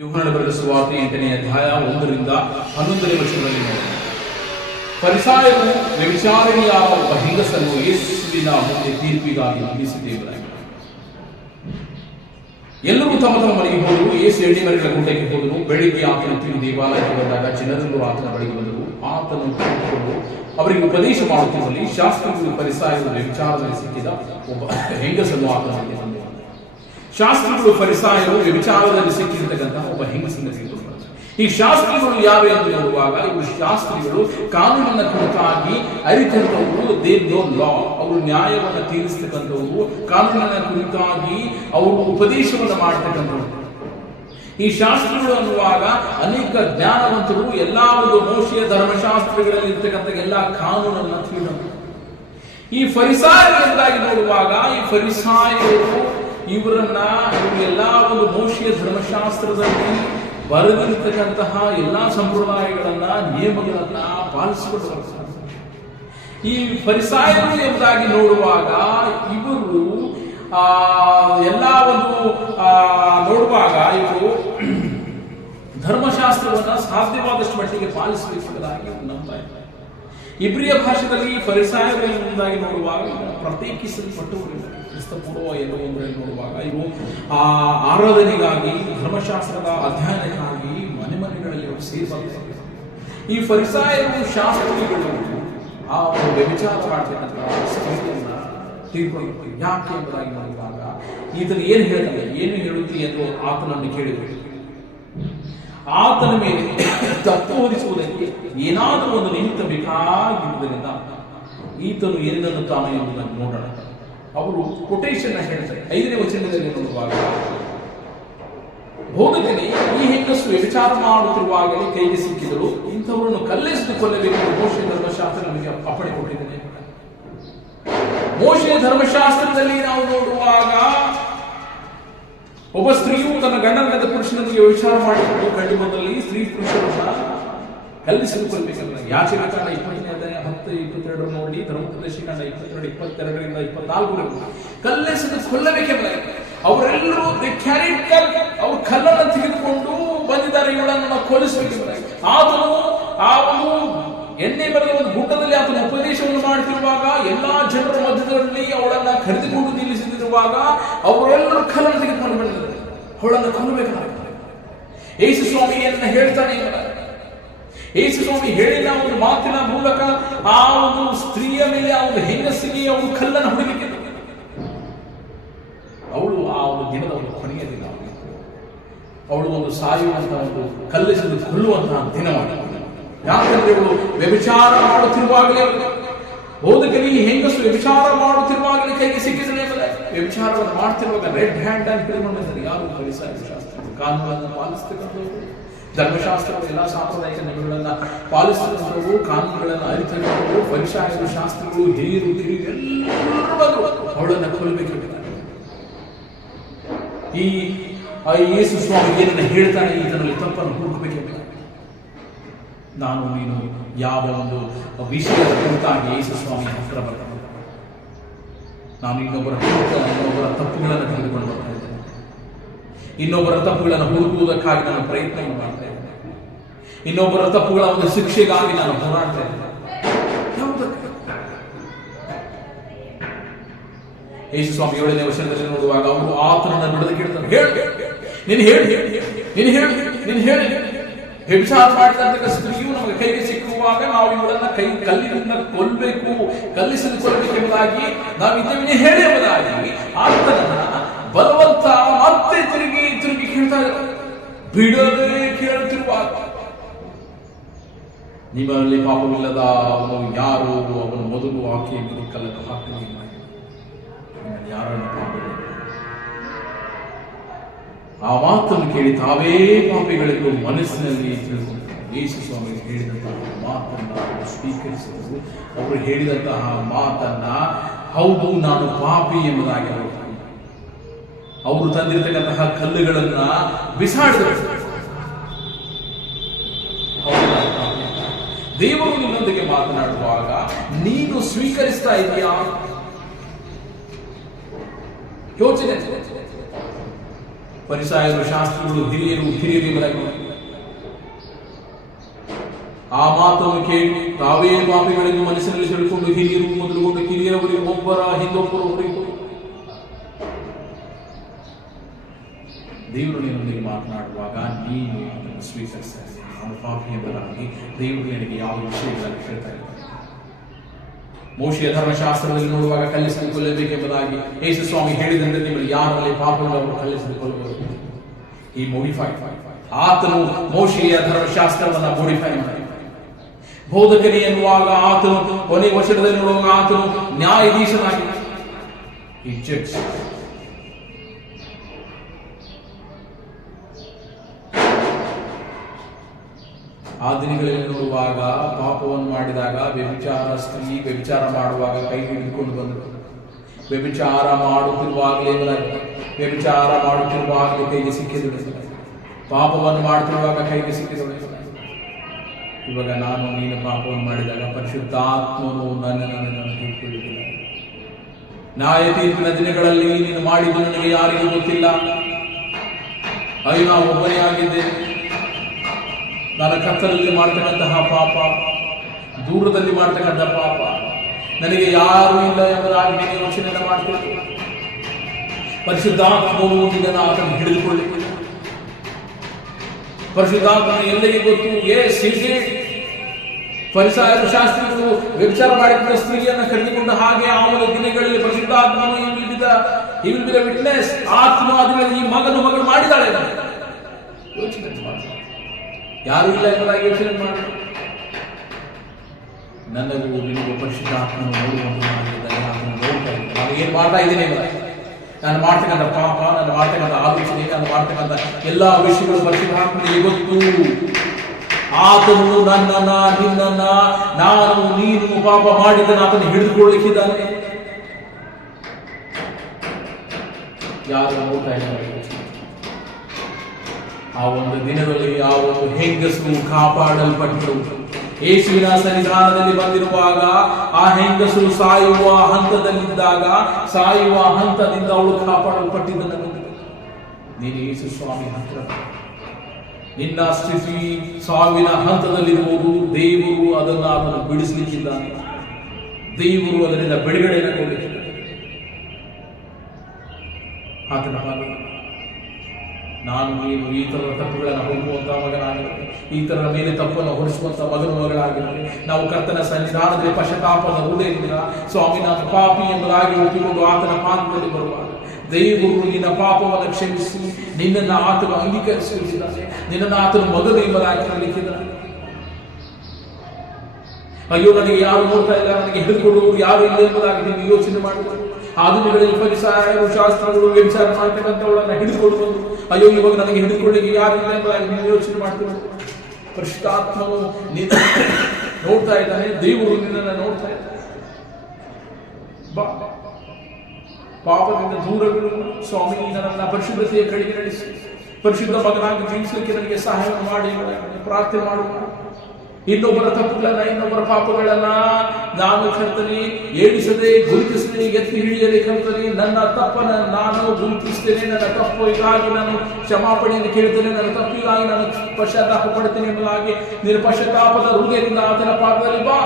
ಯೋಹಾನನ ಬರೆದ ಸುವಾರ್ತೆ 8ನೇ ಅಧ್ಯಾಯ 1ರಿಂದ 11ನೇ ವಚನದಲ್ಲಿ ನೋಡೋಣ. ಫರಿಸಾಯರು ವ್ಯಭಿಚಾರಿಣಿಯಾದ ಒಬ್ಬ ಹೆಂಗಸನ್ನು ಯೇಸುವಿನ ಮುಂದೆ ತೀರ್ಪಿಗಾಗಿ ನಿಲ್ಲಿಸಿದ್ದೇವೆ. ಎಲ್ಲರೂ ತಮ್ಮ ತಮ್ಮ ಮನೆಗೆ ಹೋದರು. ಯೇಸು ಎಣ್ಣೆಮರಗಳ ಗುಡ್ಡಕ್ಕೆ ಹೋದರು. ಬೆಳಿಗ್ಗೆ ಆತನ ತಿರುಗಿ ದೇವಾಲಯಕ್ಕೆ ಬಂದಾಗ ಜನರೆಲ್ಲರೂ ಆತನ ಬಳಿಗೆ ಬಂದರು. ಆತನನ್ನು ಕೂತ್ಕೊಂಡು ಅವರಿಗೆ ಉಪದೇಶ ಮಾಡುತ್ತಿರುವಲ್ಲಿ ಶಾಸ್ತ್ರಿಗಳು ಫರಿಸಾಯರು ವ್ಯಭಿಚಾರದಲ್ಲಿ ಸಿಕ್ಕಿದ ಒಬ್ಬ ಹೆಂಗಸನ್ನು ಆತನ ಬಳಿಗೆ ಬಂದರು. ಶಾಸ್ತ್ರಿಗಳು ಫರಿಸಾಯರು ವ್ಯಭಿಚಾರದಲ್ಲಿ ಸಿಕ್ಕಿರ್ತಕ್ಕಂತಹ ಒಬ್ಬ ಹೆಂಗಸನ್ನು ತೆಗೆದುಕೊಂಡರು. ಈ ಶಾಸ್ತ್ರಿಗಳು ಯಾರು ಎಂದು ನೋಡುವಾಗ ಇವರು ಶಾಸ್ತ್ರಿಗಳು ಕಾನೂನಿನ ಕುರಿತಾಗಿ ಅರಿತಂತವರು, ದೇ ನೋ ಲಾ, ಅವರು ನ್ಯಾಯವನ್ನು ತೀರಿಸ್ತಕ್ಕಂಥವರು, ಕಾನೂನಿನ ಕುರಿತಾಗಿ ಅವರು ಉಪದೇಶವನ್ನು ಮಾಡತಕ್ಕಂಥವರು. ಈ ಶಾಸ್ತ್ರಿಗಳು ಅನ್ನುವಾಗ ಅನೇಕ ಜ್ಞಾನವಂತರು, ಎಲ್ಲಾ ಒಂದು ಮೋಶೆಯ ಧರ್ಮಶಾಸ್ತ್ರಗಳಲ್ಲಿ ಇರ್ತಕ್ಕಂಥ ಎಲ್ಲಾ ಕಾನೂನನ್ನು ತಿಳಿದವರು. ಈ ಫರಿಸಾಯರು ಎಂದಾಗಿ ನೋಡುವಾಗ ಈ ಫರಿಸಾಯರು ಇವರು ಎಲ್ಲಾ ಒಂದು ಮೋಶೆಯ ಧರ್ಮಶಾಸ್ತ್ರದಲ್ಲಿ ಬರೆದಿರ್ತಕ್ಕಂತಹ ಎಲ್ಲಾ ಸಂಪ್ರದಾಯಗಳನ್ನ, ನಿಯಮಗಳನ್ನ ಪಾಲಿಸಿಕೊಂಡು ಈ ಫರಿಸಾಯರು ಎಂಬುದಾಗಿ ನೋಡುವಾಗ ಇವರು ಎಲ್ಲಾ ಒಂದು ನೋಡುವಾಗ ಇವರು ಧರ್ಮಶಾಸ್ತ್ರವನ್ನ ಸಾಧ್ಯವಾದಷ್ಟು ಮಟ್ಟಿಗೆ ಪಾಲಿಸಬೇಕೆಂಬುದಾಗಿ ನಂಬ್ತಾ ಇದ್ದಾರೆ. ಇಬ್ರಿಯ ಭಾಷೆಯಲ್ಲಿ ಫರಿಸಾಯರು ಎಂಬುದಾಗಿ ನೋಡುವಾಗ ಪ್ರತ್ಯೇಕಿಸಲ್ಪಟ್ಟವರಿಲ್ಲ. ಕ್ರಿಸ್ತಪೂರ್ವ ಎಲ್ಲವೊಂದರಲ್ಲಿ ನೋಡುವಾಗ ಇವು ಆರಾಧನೆಗಾಗಿ, ಧರ್ಮಶಾಸ್ತ್ರದ ಅಧ್ಯಯನಕ್ಕಾಗಿ ಮನೆ ಮನೆಗಳಲ್ಲಿ ಸೇರಿಸಲ್ಪಟ್ಟಿದ್ದಾರೆ. ಈ ಫರಿಸಾಯರು ಶಾಸ್ತ್ರಿಗಳು ಆ ವ್ಯಭಿಚಾರ ಮಾಡ್ತಕ್ಕಂಥ ಸ್ಥಿತಿಯನ್ನ ತಿಳ್ಕೊಂಡು ಯಾಕೆ ಎಂಬುದಾಗಿ ನೋಡುವಾಗ ಈತನು ಏನು ಹೇಳ್ತಾನೆ, ಏನು ಹೇಳುತ್ತಿ ಎಂದು ಆತನನ್ನು ಕೇಳಿದರು. ಆತನ ಮೇಲೆ ತಪ್ಪು ಹೊರಿಸುವುದಕ್ಕೆ ಏನಾದರೂ ಒಂದು ನಿಮಿತ್ತ ಬೇಕಾಗಿರುವುದರಿಂದ ಈತನು ಏನನ್ನುತ್ತಾನೆ ಎಂಬುದನ್ನು ನೋಡೋಣ. ಅವರು ಕೊಟೇಶನ್ ಹೇಳ್ತಾರೆ. 5ನೇ ವಚನದಲ್ಲಿ ನೋಡುವಾಗ, ಬೋಧಕನೇ, ಈ ಹೆಂಗಸು ವ್ಯಭಿಚಾರ ಮಾಡುತ್ತಿರುವಾಗಲೇ ಕೈಗೆ ಸಿಕ್ಕಿದರು. ಇಂಥವರನ್ನು ಕಲ್ಲೆಸೆದು ಕೊಲ್ಲಬೇಕು. ಮೋಶೆಯ ಧರ್ಮಶಾಸ್ತ್ರ ನಮಗೆ ಅಪ್ಪಣೆ ಕೊಟ್ಟಿದ್ದೇನೆ. ಮೋಶೆಯ ಧರ್ಮಶಾಸ್ತ್ರದಲ್ಲಿ ನಾವು ನೋಡುವಾಗ ಒಬ್ಬ ಸ್ತ್ರೀಯು ತನ್ನ ಗಂಡನದ ಪುರುಷನೊಂದಿಗೆ ವ್ಯಭಿಚಾರ ಮಾಡಿಕೊಂಡು ಕಂಡು ಬಂದಲ್ಲಿ ಸ್ತ್ರೀ ಪುರುಷರನ್ನ ಕಲ್ಲಿಸಲು ಕೊಲ್ಲಬೇಕಲ್ಲ. ಯಾಚನೆ ಕಾಂಡ 20ನೇ ಅಧ್ಯಾಯ 10-22 ನೋಡಿ, ಧರ್ಮೋಪದೇಶ ಕಾಂಡ 22-22ರಿಂದ 24 ಕಲ್ಲೆಸೆದು ಕೊಲ್ಲಬೇಕೆಂಬ ಅವರೆಲ್ಲರೂ ಅವರು ಕಲ್ಲನ್ನು ತೆಗೆದುಕೊಂಡು ಬಂದಿದ್ದಾರೆ. ಇವಳನ್ನು ನಾವು ಕೊಲ್ಲಿಸಬೇಕೆಂಬ ಆತನು ಎಣ್ಣೆ ಬರೆದ ಒಂದು ಗುಡ್ಡದಲ್ಲಿ ಆತನ ಉಪದೇಶವನ್ನು ಮಾಡುತ್ತಿರುವಾಗ ಎಲ್ಲಾ ಜನರ ಮಧ್ಯದಲ್ಲಿ ಅವಳನ್ನ ಕರೆದುಕೊಂಡು ನಿಲ್ಲಿಸುತ್ತಿರುವಾಗ ಅವರೆಲ್ಲರೂ ಕಲ್ಲನ್ನು ತೆಗೆದುಕೊಂಡು ಬಂದಿದ್ದಾರೆ. ಅವಳನ್ನು ಕೊಲ್ಲಬೇಕಾಗುತ್ತೆ. ಯೇಸು ಸ್ವಾಮಿಯನ್ನ ಹೇಳ್ತಾನೆ. ಯೇಸು ಸ್ವಾಮಿ ಹೇಳಿದ ಒಂದು ಮಾತಿನ ಮೂಲಕ ಆ ಒಂದು ಸ್ತ್ರೀಯ ಮೇಲೆ, ಆ ಒಂದು ಹೆಂಗಸಿಗೆ ಅವಳು ಕಲ್ಲನ್ನು ಹೊಡಿಬೇಕಿಲ್ಲ. ಅವಳು ಆ ಒಂದು ದಿನದ ಒಂದು ಕೊನೆಯ ದಿನ, ಅವಳು ಒಂದು ಸಾಯುವಂತಹ ಒಂದು ಕಲ್ಲಿಸಲು ಕೊಲ್ಲುವಂತಹ ದಿನ ಮಾಡಿ. ಯಾಕಂದ್ರೆ ಅವಳು ವ್ಯಭಿಚಾರ ಮಾಡುತ್ತಿರುವಾಗಲೇ, ಬೋಧಕರು ಈ ಹೆಂಗಸು ವ್ಯಭಿಚಾರ ಮಾಡುತ್ತಿರುವಾಗಲೇ ಕೈಗೆ ಸಿಕ್ಕಿದರೆ ವ್ಯಭಿಚಾರವನ್ನು ಮಾಡ್ತಿರುವಾಗ ರೆಡ್ ಹ್ಯಾಂಡ್ ಆಗಿ ಹಿಡಿದುಕೊಂಡಿದ್ದಾರೆ. ಯಾರು? ಫರಿಸಾಯರ ಶಾಸ್ತ್ರ ಕಾನೂನನ್ನು ಪಾಲಿಸ್ತಕ್ಕಂಥವ್ರು, ಧರ್ಮಶಾಸ್ತ್ರದ ಎಲ್ಲಾ ಸಾಂಪ್ರದಾಯಿಕ ನಿಯಮಗಳನ್ನ ಪಾಲಿಸ್ತಕ್ಕಂಥವು, ಕಾನೂನುಗಳನ್ನು ಅರಿತಕ್ಕಂಥವು, ಫರಿಸಾಯರು, ಶಾಸ್ತ್ರಗಳು, ಹಿರಿಯರು, ಎಲ್ಲರೂ ಅವಳನ್ನು ಕೊಲ್ಲಬೇಕಿದ್ದಾರೆ. ಈ ಯೇಸು ಸ್ವಾಮಿ ಏನನ್ನ ಹೇಳ್ತಾನೆ, ಇದರಲ್ಲಿ ತಪ್ಪನ್ನು ಹುಡುಕಬೇಕೆಂಬ ನಾನು ನೀನು ಯಾವ ಒಂದು ವಿಷಯದ ಕುರಿತಾಗಿ ಯೇಸು ಸ್ವಾಮಿ ಹತ್ತಿರ ಬರ್ತಾನೆ. ನಾನು ಇನ್ನೊಬ್ಬರ ತಪ್ಪುಗಳನ್ನು ತೆಗೆದುಕೊಂಡು ಬರ್ತಾ ಇದ್ದೇನೆ. ಇನ್ನೊಬ್ಬರ ತಪ್ಪುಗಳನ್ನು ಹುಡುಕುವುದಕ್ಕಾಗಿ ನಾನು ಪ್ರಯತ್ನವನ್ನು ಮಾಡ್ತಾ ಇದ್ದೇನೆ. ಇನ್ನೊಬ್ಬರ ತಪ್ಪುಗಳ ಒಂದು ಶಿಕ್ಷೆಗಾಗಿ ನಾನು ಹೋರಾಡ್ತಾ ಇದ್ದೇನೆ. ಯೇಸು ಸ್ವಾಮಿ 7ನೇ ವಚನದಲ್ಲಿ ನೋಡುವಾಗ ಅವರು ಆತನನ್ನು ಬಿಡದೆ ಕೇಳ್ತಾರೆ, ಹೇಳಿ ವ್ಯಭಿಚಾರ ಮಾಡ್ತಾ ಸ್ತ್ರೀಯು ನಮಗೆ ಕೈಗೆ ಸಿಕ್ಕುವಾಗ ನಾವು ಇವಳನ್ನ ಕಲ್ಲಿನಿಂದ ಕೊಲ್ಲಬೇಕು, ಕಲ್ಲಿಸಲು ಕೊಲ್ಲಬೇಕೆಂಬುದಾಗಿ ನಾವು ಇದ್ದೇವೆ ಹೇಳಿ ಎಂಬುದಾಗಿ ಆತನನ್ನ ಬಲವಂತ ಮತ್ತೆ ತಿರುಗಿ ಕೇಳ್ತಾ ಇದ್ದಾರೆ. ಬಿಡದೆ ಕೇಳುತ್ತಿರುವಾಗ, ನಿಮ್ಮಲ್ಲಿ ಪಾಪವಿಲ್ಲದ ಅವನು ಯಾರು? ಅವನು ಮೊದಲು ಆಕೆ ಮೇಲೆ ಕಲ್ಲನ್ನು ಹಾಕ್ತಾನೆ. ಯಾರನ್ನು ಪಾಪ? ಆ ಮಾತನ್ನು ಕೇಳಿ ತಾವೇ ಪಾಪಿಗಳೆಂದು ಮನಸ್ಸಿನಲ್ಲಿ ತಿಳ್ಕೊಂಡು ಯೇಸು ಸ್ವಾಮಿ ಹೇಳಿದಂತಹ ಮಾತನ್ನ ಸ್ವೀಕರಿಸಿದರು. ಅವರು ಹೇಳಿದಂತಹ ಮಾತನ್ನ, ಹೌದು ನಾನು ಪಾಪಿ ಎಂಬುದಾಗಿ ಅವರು ತಂದಿರತಕ್ಕಂತಹ ಕಲ್ಲುಗಳನ್ನ ಬಿಸಾಡಿದರು. ದೇವರು ನಿನ್ನೊಂದಿಗೆ ಮಾತನಾಡುವಾಗ ನೀನು ಸ್ವೀಕರಿಸ್ತಾ ಇದೆಯಾ? ಯೋಚನೆ ಫರಿಸಾಯರು, ಶಾಸ್ತ್ರಿಗಳು, ಹಿರಿಯರು ಆ ಮಾತನ್ನು ಕೇಳಿ ತಾವೇ ಪಾಪಿಗಳನ್ನು ಮನಸ್ಸಿನಲ್ಲಿ ತಿಳ್ಕೊಂಡು ಹಿರಿಯರು ಮೊದಲುಗೊಂಡು ಕಿರಿಯರವರಿಗೆ ಒಬ್ಬರ ಹಿಂದೊಬ್ಬರು ಹೊರಗೆ ದೇವರು ನಿನ್ನೊಂದಿಗೆ ಮಾತನಾಡುವಾಗ ನೀನು ಅದನ್ನು ಸ್ವೀಕರಿಸ್ತಾರೆ. ಅವನು ಪಾಪಿ ಎಂಬುದಾಗಿ ದೇವರು ನನಗೆ ಯಾವ ವಿಷಯಗಳನ್ನು ಹೇಳ್ತಾ ಇದ್ದಾರೆ. ಮೋಶೆಯ ಧರ್ಮಶಾಸ್ತ್ರದಲ್ಲಿ ನೋಡುವಾಗ ಕಲ್ಲಿಸಿಕೊಳ್ಳಬೇಕೆಂಬುದಾಗಿ ಯೇಸು ಸ್ವಾಮಿ ಹೇಳಿದಂತೆ ನಿಮ್ಮಲ್ಲಿ ಯಾರಲ್ಲಿ ಪಾಪಗಳನ್ನು ಕಲ್ಲಿಸಿಕೊಳ್ಳಬಹುದು. ಈ ಮೋಡಿಫೈ ಆತನು ಮೋಶೆಯ ಧರ್ಮಶಾಸ್ತ್ರವನ್ನು ಮೋಡಿಫೈ ಮಾಡಿ ಬೋಧಕನೇ ಎನ್ನುವಾಗ ಆತನು ಕೊನೆ ವರ್ಷದಲ್ಲಿ ನೋಡುವಾಗ ಆತನು ನ್ಯಾಯಾಧೀಶನಾಗಿ ಈ ಜಡ್ಜ್. ಆ ದಿನಗಳಲ್ಲಿ ನೋಡುವಾಗ ಪಾಪವನ್ನು ಮಾಡಿದಾಗ ಸ್ತ್ರೀ ವ್ಯಭಿಚಾರ ಮಾಡುವಾಗ ಕೈ ಹಿಡಿದುಕೊಂಡು ಬಂದರು. ವ್ಯಭಿಚಾರ ಮಾಡುತ್ತಿರುವಾಗಲೇ ವ್ಯಭಿಚಾರ ಮಾಡುತ್ತಿರುವಾಗಲೇ ಕೈಗೆ ಸಿಕ್ಕಿದಳು. ಪಾಪವನ್ನು ಮಾಡುತ್ತಿರುವಾಗ ಕೈಗೆ ಸಿಕ್ಕಿದಳು. ಇವಾಗ ನಾನು ನೀನು ಪಾಪವನ್ನು ಮಾಡಿದಾಗ ಪರಿಶುದ್ಧಾತ್ಮನು ನನ್ನನ್ನು ತಿಳ್ಕೊಳ್ಳುವುದಿಲ್ಲ. ನ್ಯಾಯ ತೀರ್ಪಿನ ದಿನಗಳಲ್ಲಿ ನೀನು ಮಾಡಿದ್ದು ನನಗೆ ಯಾರಿಗೂ ಗೊತ್ತಿಲ್ಲ. ನಾ ಒಬ್ಬನೇ ಆಗಿದ್ದೇನೆ. ನನ್ನ ಕತ್ತಲಲ್ಲಿ ಮಾಡ್ತಕ್ಕಂತಹ ಪಾಪ, ದೂರದಲ್ಲಿ ಮಾಡ್ತಕ್ಕಂಥ ಪಾಪ, ನನಗೆ ಯಾರೂ ಇಲ್ಲ ಎಂಬುದಾಗಿ ನೀನು ಯೋಚನೆಯನ್ನು ಮಾಡ್ತೀನಿ. ಪರಿಶುದ್ಧಾತ್ಮನು ಇದನ್ನು ಆತನು ಹಿಡಿದುಕೊಳ್ಳಿಕ್ಕೆ ಪರಿಶುದ್ಧಾತ್ಮನು ಎಲ್ಲರಿಗೂ ಗೊತ್ತು. ಫರಿಸಾಯರು, ಶಾಸ್ತ್ರಿಗಳು ವ್ಯಭಿಚಾರ ಮಾಡಿದ ಸ್ತ್ರೀಯನ್ನು ಕರೆದುಕೊಂಡು ಹಾಗೆ ಆಮೇಲೆ ದಿನಗಳಲ್ಲಿ ಪರಿಶುದ್ಧಾತ್ಮನು ವಿಟ್ನೆಸ್ ಆತ್ಮ ಆದ್ಮೇಲೆ ಈ ಮಗನು ಮಾಡಿದಾಳೆ. ಯೋಚನೆ ಯಾರು ಇಲ್ಲ ಎಂಬುದಾಗಿ ಯೋಚನೆ ಮಾಡಿ ನನಗೂ ನಿನಗೂ ಪರಿಶುದ್ಧಾತ್ಮನು ನೋಡುವಂತಾಗಿದ್ದಾರೆ. ಆತನು ನೋಡ್ತಾ ಇದ್ದಾರೆ. ನಾನು ಏನು ಮಾಡ್ತಾ ಇದ್ದೇನೆ ಎಂಬುದಾಗಿ, ನಾನು ಮಾಡ್ತಕ್ಕಂಥ ಪಾಪ, ನಾನು ಮಾಡ್ತಕ್ಕಂಥ ಆಲೋಚನೆ, ನಾನು ಮಾಡ್ತಕ್ಕಂಥ ಎಲ್ಲ ವಿಷಯಗಳು ಪರಿಶುದ್ಧಾತ್ಮನಿಗೆ ಗೊತ್ತು. ಆತನು ನನ್ನನ್ನ ನಿನ್ನನ್ನ ನಾನು ನೀನು ಪಾಪ ಮಾಡಿದ್ದನ್ನು ಆತನು ಹಿಡಿದುಕೊಳ್ಳಿಕ್ಕಿದ್ದಾನೆ. ಯಾರು ನೋಡ್ತಾ ಇದ್ದಾರೆ? ಆ ಒಂದು ದಿನದಲ್ಲಿ ಆ ಒಂದು ಹೆಂಗಸು ಕಾಪಾಡಲ್ಪಟ್ಟರು. ಯೇಸುವಿನ ಸನ್ನಿಧಾನದಲ್ಲಿ ಬಂದಿರುವಾಗ ಆ ಹೆಂಗಸು ಸಾಯುವ ಹಂತದಲ್ಲಿದ್ದಾಗ, ಸಾಯುವ ಹಂತದಿಂದ ಅವಳು ಕಾಪಾಡಲ್ಪಟ್ಟಿದ್ದನ್ನು ನೀನು ಯೇಸು ಸ್ವಾಮಿ ಹತ್ರ ನಿನ್ನ ಸ್ಥಿತಿ ಸಾವಿನ ಹಂತದಲ್ಲಿರುವುದು. ದೇವರು ಅದನ್ನು ಬಿಡಿಸಲಿಕ್ಕಿದ್ದಾನೆ. ದೇವರು ಅದರಿಂದ ಬಿಡುಗಡೆಯನ್ನು ಕೊಡಲಿಕ್ಕಿದ್ದಾನೆ. ಆತನ ಹಾಗೆ ನಾನು ನೀನು ಈ ತರದ ತಪ್ಪುಗಳನ್ನು ಹೋಗುವಂತ ಮಗನಾಗಿರಲಿ, ಈ ತರದ ಮೇಲೆ ತಪ್ಪನ್ನು ಹೊರಿಸುವಂತ ಮಗನಾಗಿರಲಿ. ನಾವು ಕರ್ತನ ಸನ್ನಿಧಾನದಲ್ಲಿ ಪಶ್ಚಾತ್ತಾಪದ ಹೃದಯದಿಂದ ಸ್ವಾಮಿ ನಾನು ಪಾಪಿ ಎಂಬುದಾಗಿ ಒಪ್ಪಿಕೊಂಡು ಆತನ ಪಾದದಲ್ಲಿ ಬರುವಾಗ ದೇವರು ನಿನ್ನ ಪಾಪವನ್ನು ಕ್ಷಮಿಸಿ ನಿನ್ನನ್ನು ಆತನು ಅಂಗೀಕರಿಸಿದ್ದಾನೆ. ನಿನ್ನನ್ನು ಆತನು ಮಗನು ಎಂಬುದಾಗಿ ಹೇಳಲಿಕ್ಕಿದ್ದಾನೆ. ಅಯ್ಯೋ ನನಗೆ ಯಾರು ನೋಡ್ತಾ ಇಲ್ಲ, ನನಗೆ ಹಿಡಿದುಕೊಳ್ಳುವುದು ಯಾರು ಇಲ್ಲ ಎಂಬುದಾಗಿ ನೀವು ಯೋಚನೆ ಮಾಡಿದ್ರು. ಆ ದಿನಗಳಲ್ಲಿ ಫರಿಸಾಯರು, ಶಾಸ್ತ್ರಗಳು ವ್ಯಭಿಚಾರ ಮಾಡ್ತಕ್ಕಂಥವಳನ್ನು ಹಿಡಿದುಕೊಂಡು ಅಯ್ಯೋ ಇವಾಗ ನನಗೆ ಹಿಡಿದುಕೊಳ್ಳಿಕ್ಕೆ ಯಾರು ಇಲ್ಲ ಎಂಬುದಾಗಿ ನೀವು ಯೋಚನೆ ಮಾಡ್ತೀವಿ. ಪರಿಶುದ್ಧಾತ್ಮನು ನಿನ್ನ ನೋಡ್ತಾ ಇದ್ದಾನೆ. ದೇವರು ನಿನ್ನನ್ನು ನೋಡ್ತಾ ಇದ್ದಾನೆ. ಪಾಪದಿಂದ ದೂರಗಳು ಸ್ವಾಮಿ, ನನ್ನ ಪರಿಶುದ್ಧತೆಯ ಕಡೆಗೆ ನಡೆಸಿ ಪರಿಶುದ್ಧ ಮಗನಾಗಿ ಜೀವಿಸಲಿಕ್ಕೆ ನನಗೆ ಸಹಾಯವನ್ನು ಮಾಡಿ ಪ್ರಾರ್ಥನೆ ಮಾಡುವ. ಇನ್ನೊಬ್ಬರ ತಪ್ಪುಗಳನ್ನ, ಇನ್ನೊಬ್ಬರ ಪಾಪಗಳನ್ನ ನಾನು ಕರ್ತನೆ ಏಳಿಸದೆ, ಗುರುತಿಸದೆ, ಎತ್ತಿ ಹಿಡಿಯದೆ ಕರ್ತನೆ ನನ್ನ ತಪ್ಪನ್ನು ನಾನು ಗುರುತಿಸ್ತೇನೆ. ನನ್ನ ತಪ್ಪಿಗಾಗಿ ನಾನು ಕ್ಷಮಾಪಣೆಯನ್ನು ಕೇಳ್ತೇನೆ. ನನ್ನ ತಪ್ಪಿಗಾಗಿ ನಾನು ಪಶ್ಚಾತ್ತಾಪ ಪಡ್ತೇನೆ ಎಂಬುದಾಗಿ ನಿನ್ನ ಪಶ್ಚಾತ್ತಾಪದ ಹೃದಯದಿಂದ ಆತನ ಪಾದದಲ್ಲಿ ಬಾ.